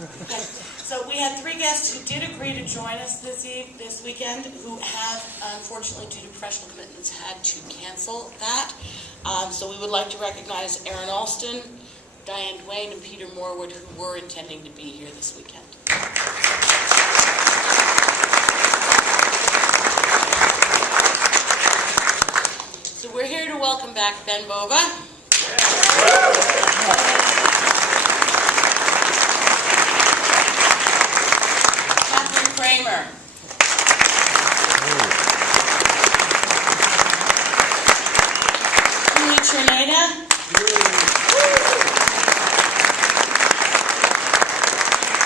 Okay. So we had 3 guests who did agree to join us this weekend, who have, unfortunately, due to professional commitments, had to cancel that. So we would like to recognize Aaron Alston, Diane Duane, and Peter Morwood, who were intending to be here this weekend. So we're here to welcome back Ben Bova. Catherine Kramer. Julie Trineda.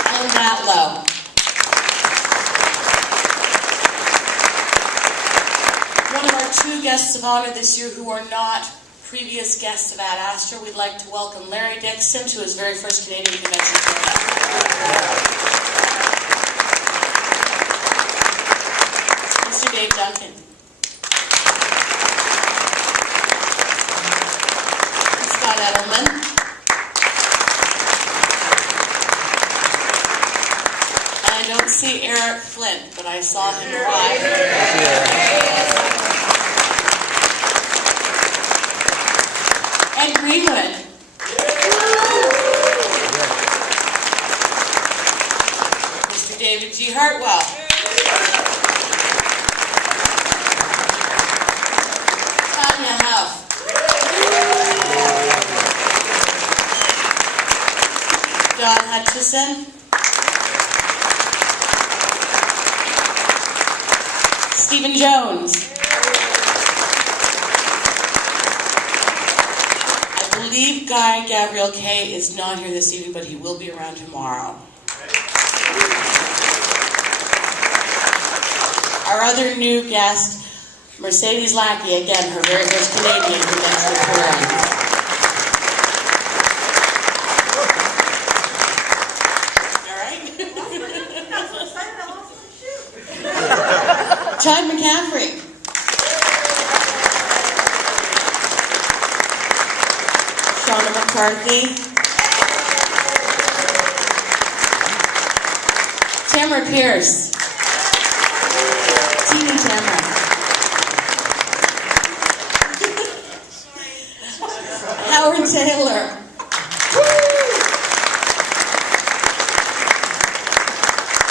Ellen Batlow. One of our 2 guests of honor this year who are not previous guests of Ad Astra, we'd like to welcome Larry Dixon to his very first Canadian convention tour. Mr. Dave Duncan. Scott Edelman. And I don't see Eric Flint, but I saw him arrive. Ed Greenwood. Mr. David G. Hartwell. Tanya Huff. Don Hutchison. Stephen Jones. I believe Guy Gabriel Kay is not here this evening, but he will be around tomorrow. Our other new guest, Mercedes Lackey, again, her very first Canadian convention appearance. All right? Todd McCaffrey. Shauna McCarthy. Tamara Pierce. Tina Tamara. Howard Taylor.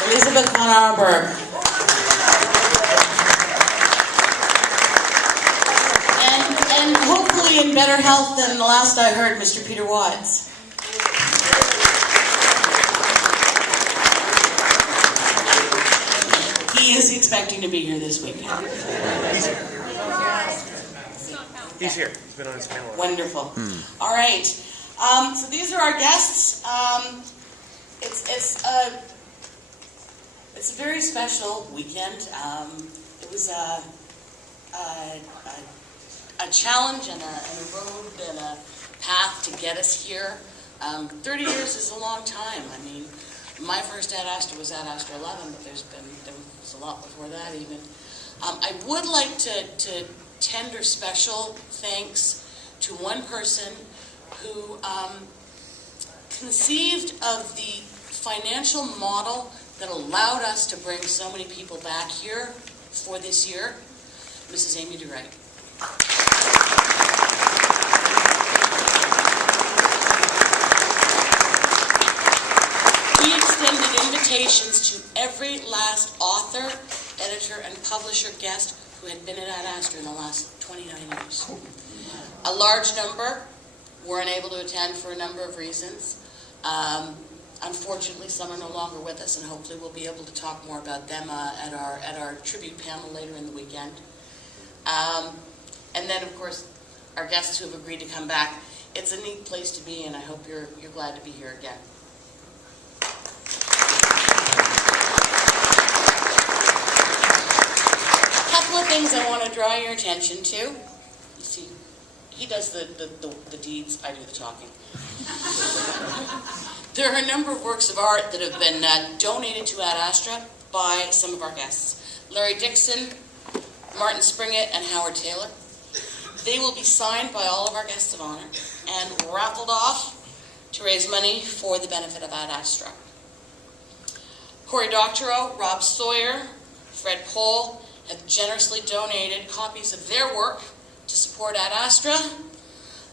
Elizabeth von Arberg. And hopefully in better health than the last I heard, Mr. Peter Watts. He is expecting to be here this weekend. He's here. He's been on his panel. Wonderful. All right. So these are our guests. It's a very special weekend. It was a challenge and a road and a path to get us here. 30 years is a long time. I mean, my first Ad Astra was Ad Astra 11, but there was a lot before that even. I would like to tender special thanks to one person who conceived of the financial model that allowed us to bring so many people back here for this year, Mrs. Amy DeWright. He extended invitations to every last author, editor, and publisher guest who had been at Ad Astra in the last 29 years. A large number were unable to attend for a number of reasons. Unfortunately, some are no longer with us, and hopefully we'll be able to talk more about them at our tribute panel later in the weekend. And then, of course, our guests who have agreed to come back. It's a neat place to be, and I hope you're glad to be here again. A couple of things I want to draw your attention to. You see, he does the deeds, I do the talking. There are a number of works of art that have been donated to Ad Astra by some of our guests. Larry Dixon, Martin Springett, and Howard Taylor. They will be signed by all of our guests of honor and raffled off to raise money for the benefit of Ad Astra. Cory Doctorow, Rob Sawyer, Fred Pohl have generously donated copies of their work to support Ad Astra,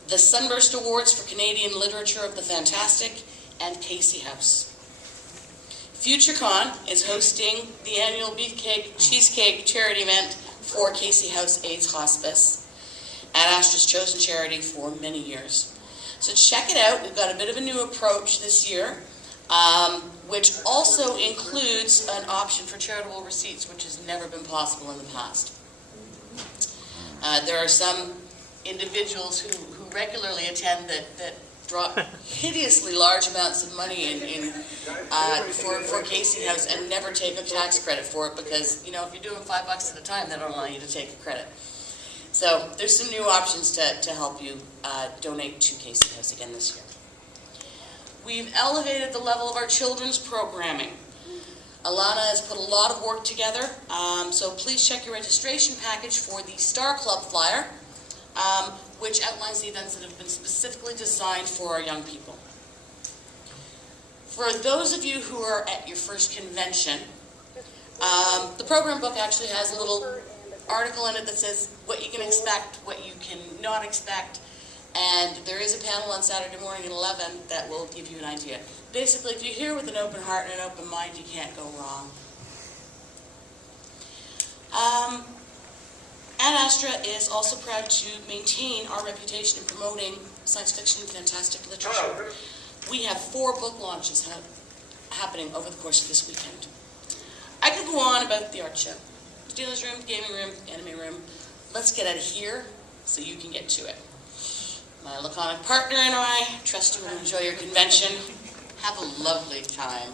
the Sunburst Awards for Canadian Literature of the Fantastic, and Casey House. FutureCon is hosting the annual Beefcake Cheesecake charity event for Casey House AIDS Hospice, Ad Astra's chosen charity for many years. So check it out. We've got a bit of a new approach this year, which also includes an option for charitable receipts, which has never been possible in the past. There are some individuals who regularly attend that drop hideously large amounts of money for Casey House and never take a tax credit for it because, you know, if you're doing $5 at a time, they don't allow you to take a credit. So there's some new options to help you donate to Casey House again this year. We've elevated the level of our children's programming. Alana has put a lot of work together, so please check your registration package for the Star Club flyer, which outlines the events that have been specifically designed for our young people. For those of you who are at your first convention, the program book actually has a little article in it that says what you can expect, what you can not expect, and there is a panel on Saturday morning at 11 that will give you an idea. Basically, if you're here with an open heart and an open mind, you can't go wrong. Ad Astra is also proud to maintain our reputation in promoting science fiction and fantastic literature. We have 4 book launches happening over the course of this weekend. I could go on about the art show, dealer's room, gaming room, anime room. Let's get out of here so you can get to it. My laconic partner and I trust you will enjoy your convention. Have a lovely time.